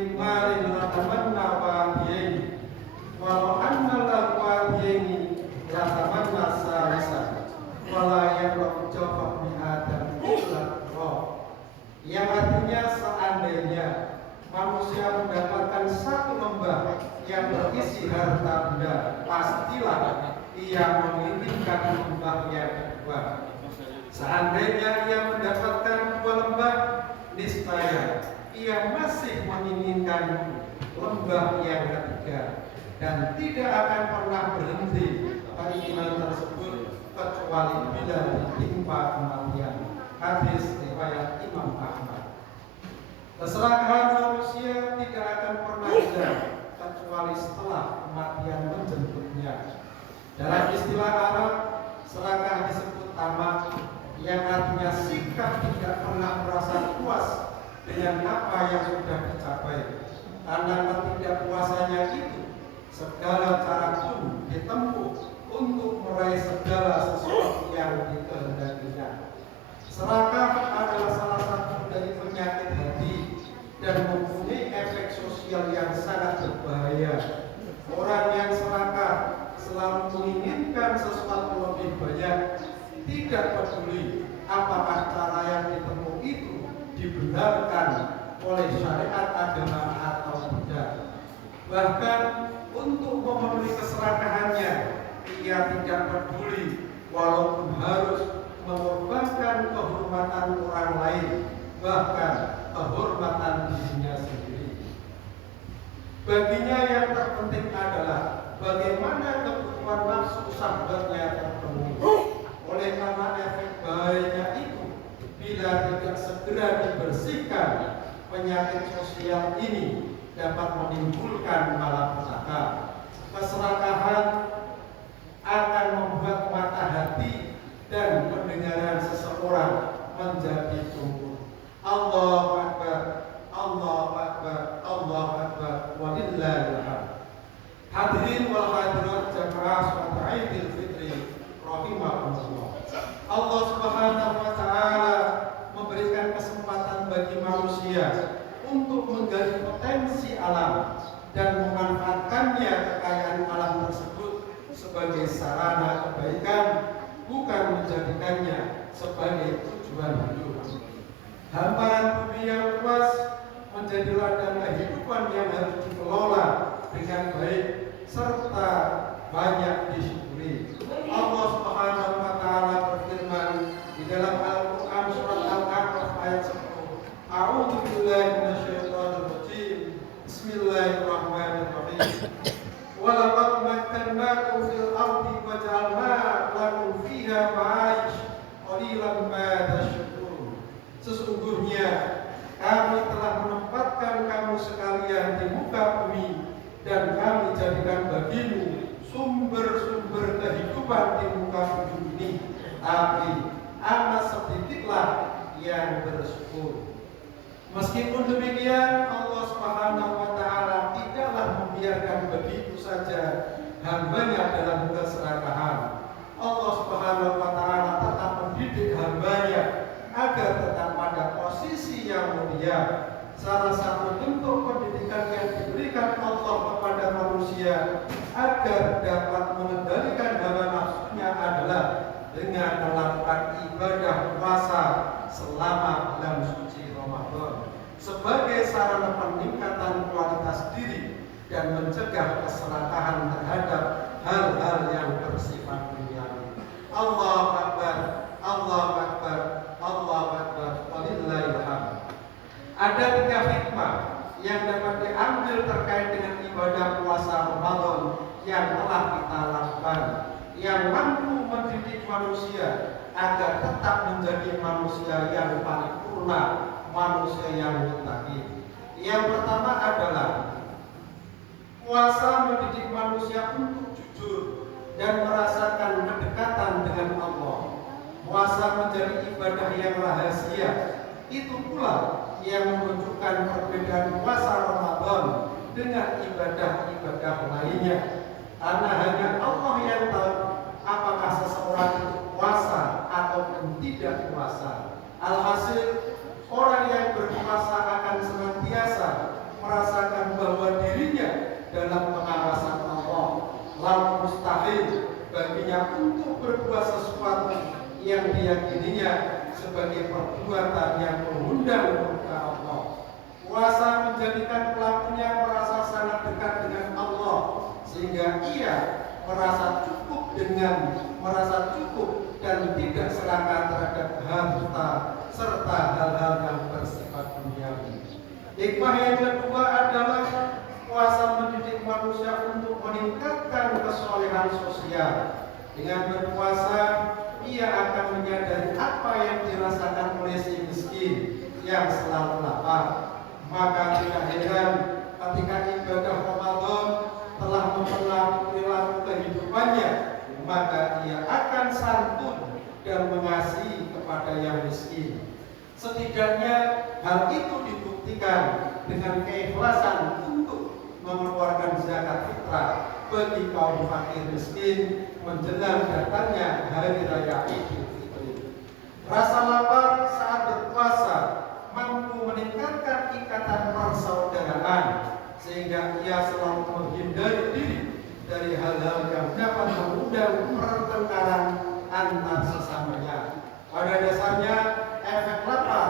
mimmarin latamanna wadiyaini walau anna lahu wadiyaini latamanna salisa wala yablughu jawfa min adam illa roh. Yang artinya seandainya manusia mendapatkan satu lembah yang berisi harta benda, pastilah ia menginginkan lembah yang kedua. Seandainya ia mendapatkan dua lembah, niscaya ia masih menginginkan lembah yang ketiga dan tidak akan pernah berhenti keinginan tersebut kecuali bila ditimpa kematian. Hadis riwayat Imam Ahmad. Keserakahan manusia tidak akan pernah hilang kecuali setelah kematian menjemputnya. Dalam istilah Arab, serakah disebut tamak, yang artinya sikap tidak pernah merasa puas dengan apa yang sudah dicapai. Karena ketidakpuasannya itu, segala cara pun ditempuh untuk meraih segala sesuatu yang dikehendakinya. Serakah adalah salah satu dari penyakit hati dan mempunyai efek sosial yang sangat berbahaya. Orang yang serakah selalu menginginkan sesuatu lebih banyak, tidak peduli apakah cara yang ditempuh itu dibenarkan oleh syariat agama atau tidak. Bahkan untuk memenuhi keserakahannya, ia tidak peduli walaupun harus mengorbankan kehormatan orang lain, bahkan kehormatan dirinya sendiri. Baginya yang terpenting adalah bagaimana kebutuhan nafsu sahabatnya terpenuhi. Oleh karena efek bahayanya itu, bila tidak segera dibersihkan, penyakit sosial ini dapat menimbulkan malapetaka. Keserakahan akan membuat mata hati dan pendengaran seseorang menjadi tunggu. Allahu Akbar, Allahu Akbar, Allahu Akbar, walillahil hamd. Hadirin wal hadirat jamaah salat Idul Fitri rahimahumullah. Allah Subhanahu wa taala memberikan kesempatan bagi manusia untuk menggali potensi alam dan memanfaatkannya kekayaan alam tersebut sebagai sarana kebaikan, bukan menjadikannya sebagai tujuan hidup. Hamparan bumi yang luas menjadi ladang kehidupan yang harus dikelola dengan baik serta banyak disyukuri. Allah Subhanahu wa taala berfirman di dalam Al-Qur'an surat Al-A'raf ayat 10. A'udzu billahi minasyaitonir rajim. Bismillahirrahmanirrahim. Wa laqad makkannakum fil ardi wa ja'alna lakum fiha ma'ish qalilan ma tashkurun. Sesungguhnya kami telah menempatkan kamu sekalian di muka bumi dan kami jadikan bagimu sumber-sumber kehidupan di muka bumi ini, tapi amat sedikitlah yang bersyukur. Meskipun demikian, Allah Subhanahu wa taala tidaklah membiarkan begitu saja hambanya dalam keserakahan. Allah Subhanahu wa taala tetap mendidik hambanya agar tetap pada posisi yang mulia. Salah satu bentuk pendidikan yang diberikan Allah kepada manusia agar dapat mengendalikan hawa nafsunya adalah dengan melakukan ibadah puasa selama bulan suci Ramadan sebagai sarana peningkatan kualitas diri dan mencegah keserakahan terhadap hal-hal yang bersifat duniawi. Allahu Akbar, Allahu Akbar, Allahu Akbar, walillahil hamd. Ada 3 hikmah yang dapat diambil terkait dengan ibadah puasa Ramadan yang telah kita lakukan, yang mampu mendidik manusia agar tetap menjadi manusia yang paripurna, manusia yang muttaqi. Yang pertama adalah puasa mendidik manusia untuk jujur dan merasakan kedekatan dengan Allah. Puasa menjadi ibadah yang rahasia. Itu pula yang menunjukkan perbedaan puasa Ramadan dengan ibadah-ibadah lainnya. Karena hanya Allah yang tahu apakah seseorang itu puasa ataupun tidak puasa. Alhasil, orang yang berpuasa akan senantiasa merasa dunia sebagai perbuatan yang mengundang murka Allah. Puasa menjadikan pelakunya merasa sangat dekat dengan Allah, sehingga ia merasa cukup dan tidak serakah terhadap harta serta hal-hal yang bersifat duniawi. Hikmah yang kedua adalah puasa mendidik manusia untuk meningkatkan kesolehan sosial. Dengan berpuasa, ia akan menyadari apa yang dirasakan oleh si miskin yang selalu lapar. Maka tidak heran ketika ibadah Ramadan telah mempengaruhi perilaku kehidupannya, maka ia akan santun dan mengasihi kepada yang miskin. Setidaknya hal itu dibuktikan dengan keikhlasan untuk mengeluarkan zakat fitrah bagi kaum fakir miskin menjelang datangnya hari raya Idul Fitri. Rasa lapar saat berpuasa mampu meningkatkan ikatan persaudaraan, sehingga ia selalu menghindari diri dari hal-hal yang dapat mengundang pertengkaran antar sesamanya. Pada dasarnya, efek lapar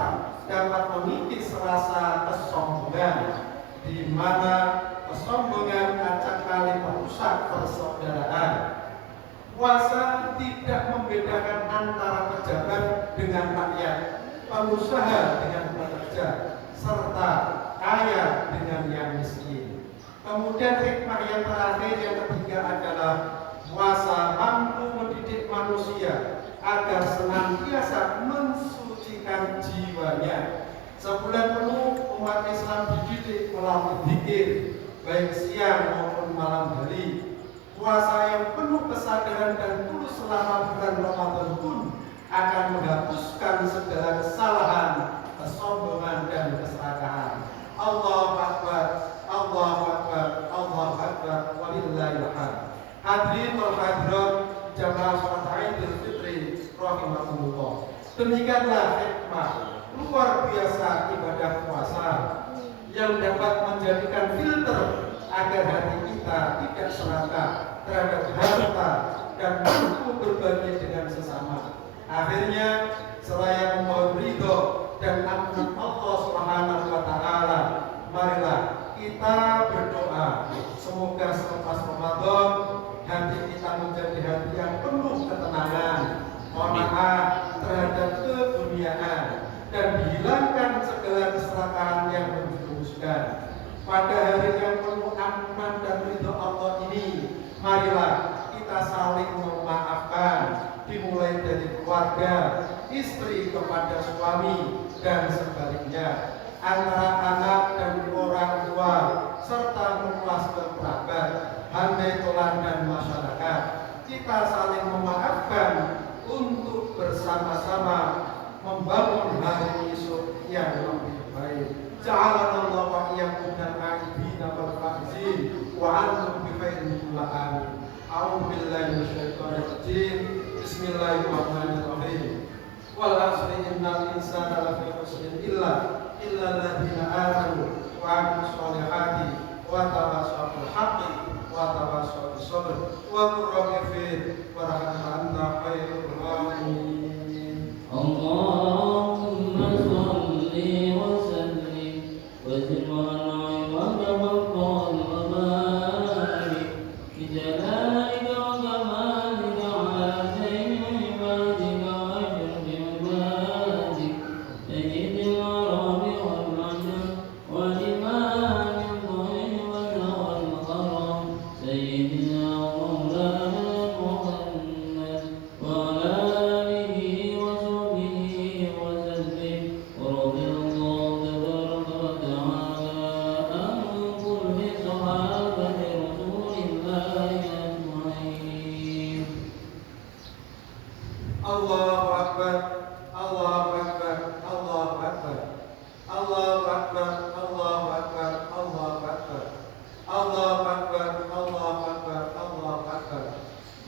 dapat mengikis rasa kesombongan, di mana kesombongan acap kali merusak persaudaraan. Puasa tidak membedakan antara pejabat dengan rakyat, pengusaha dengan pekerja, serta kaya dengan yang miskin. Kemudian hikmah yang terakhir, yang ketiga adalah puasa mampu mendidik manusia agar senantiasa mensucikan jiwanya. Sebulan penuh umat Islam dididik melalui zikir, baik siang maupun malam hari. Puasa yang penuh kesadaran dan tulus selama bulan Ramadan pun akan menghapuskan segala kesalahan, kesombongan dan keserakahan. Allahu Akbar, Allahu Akbar, Allahu Akbar, walillahil hamd. Hadirin wal hadirat jamaah salat Idul Fitri rahimakumullah. Demikianlah hikmah luar biasa ibadah puasa yang dapat menjadikan filter agar hati kita tidak serakah terhadap harta dan mampu berbagi dengan sesama. Akhirnya, selain memohon ridho dan ampunan Allah Subhanahu wa Ta'ala, marilah kita berdoa semoga selepas Ramadan hati kita menjadi hati yang penuh ketenangan, qanaah terhadap keduniaan, dan dihilangkan segala keserakahan yang menjerumuskan. Pada hari yang penuh ampunan dan ridho Allah ini, marilah kita saling memaafkan, dimulai dari keluarga, istri kepada suami, dan sebaliknya, antara anak dan orang tua, serta meluas ke kerabat, handai tolan dan masyarakat. Kita saling memaafkan untuk bersama-sama membangun hari esok yang lebih baik. Ja'alanallahu wa iyyakum minal a'ibina wal faizin wa antum bi khairin kulli amin. A'udzu billahi minasyaitonir rajim. Bismillahirrahmanirrahim. Wal 'asri innal insana lafi khusrin illa alladziina aamanu wa 'amilus shalihati wa tawassaw bil haqqi wa tawassaw bis sabr wa qur rabbighfir warhamna anta khairur rahimin. Allahumma shalli wa sallim wa zid wa an'im wa tawakkal wa barik bi jalalika wa kamalika ala sayyidil ibadika wa ajril ibadik sayyidil arabi wal ajam wal imamil mu'in wa zawal karam sayyidina maulana Muhammad wa ala alihi wa sahbihi wa sallim wa radiyallahu tabaraka wa ta'ala an kulli sahabati rasulillahi ajma'in. Allahu Akbar, Allahu Akbar, Allahu Akbar, Allahu Akbar, Allahu Akbar, Allahu Akbar, Allahu Akbar, Allahu Akbar, Allahu Akbar,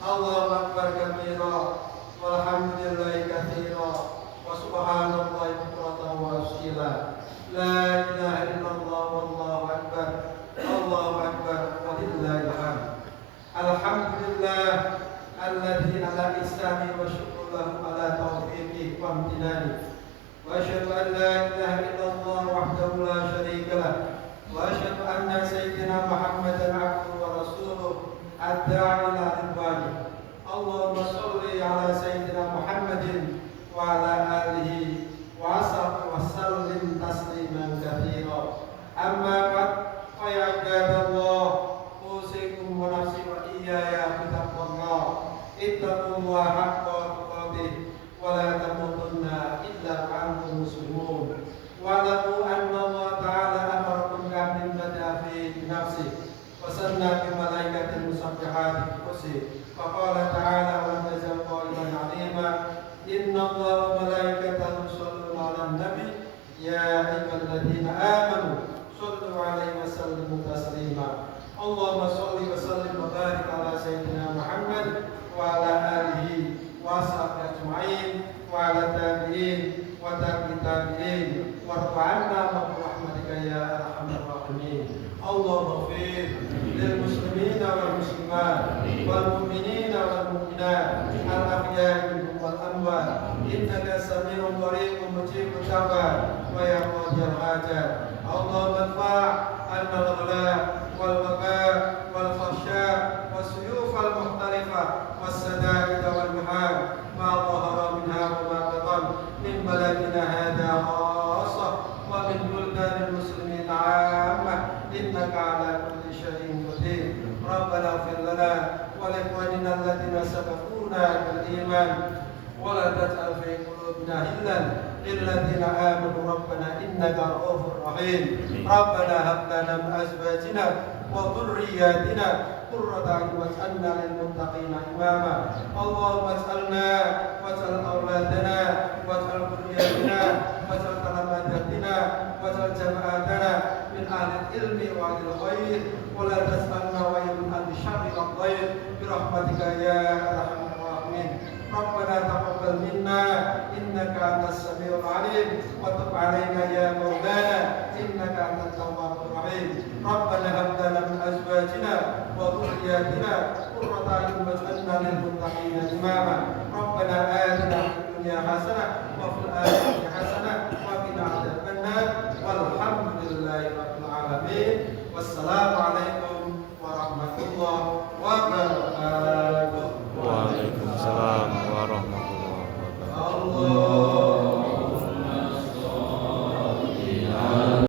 Allahu Akbar kabira, walhamdulillahi katsira, wa subhanallahi bukratan wa asila. La ilaha illallah wallahu akbar, Allahu akbar, walillahil hamd. Alhamdulillah alladzi ala ihsani wa syukru lahu ala taufiqi wa امتنانه. وأشهد أن لا إله إلا الله وحده لا شريك له، وأشهد أن سيدنا محمدا عبده ورسوله الداعي إلى رضوانه. اللهم صل على سيدنا محمد وعلى آله وصحبه وسلم تسليما كثيرا. أما بعد، فيا عباد الله، أوصيكم ونفسي وإياي بتقوى الله. اتقوا الله حق تقاته ولا تموتن إلا وأنتم مسلمون. واعلموا أن الله تعالى أمركم بأمر بدأ فيه بنفسه وسنى بملائكة المسبحات بقدسه، فقال تعالى: ولم يزل قائلا عليما: إن الله وملائكته يصلون على النبي يا أيها الذين آمنوا صلوا عليه وسلموا تسليما. اللهم صل وسلم وبارك على سيدنا محمد وعلى آله وصحبه أجمعين وعلى التابعين وتابع التابعين، وارض عنا برحمتك يا أرحم الراحمين. اللهم اغفر للمسلمين والمسلمات والمؤمنين والمؤمنات الأحياء منهم والأموات، إنك سميع قريب مجيب الدعوات ويا قاضي الحاجات. اللهم ادفع عنا الغلاء والوباء والفحشاء والسيوف المختلفة والسدائد والمحال ما ظهر منها وما بطن من بلدنا هذا خاصة ومن بلدان المسلمين عامة، إنك على كل شيء قدير. ربنا اغفر لنا ولإخواننا الذين سبقونا بالإيمان ولا تجعل في قلوبنا غلا للذين آمنوا ربنا إنك رؤوف رحيم. ربنا هب لنا من أزواجنا وذرياتنا قرة أعين واجعلنا للمتقين إماما. اللهم اجعلنا واجعل أولادنا واجعل ذرياتنا واجعل تلامذتنا واجعل جماعتنا من أهل العلم وأهل الخير، ولا تسألنا ومن أهل الشر والضير برحمتك يا أرحم الراحمين. ربنا تقبل منا إنك أنت السميع العليم، وتب علينا يا مولانا إنك أنت التواب الرحيم. ربنا هب لنا من أزواجنا وذرياتنا قرة أعين واجعلنا للمتقين إماما. ربنا آتنا في الدنيا حسنة وفي الآخرة حسنة وقنا عذاب النار، والحمد لله رب العالمين. والسلام عليكم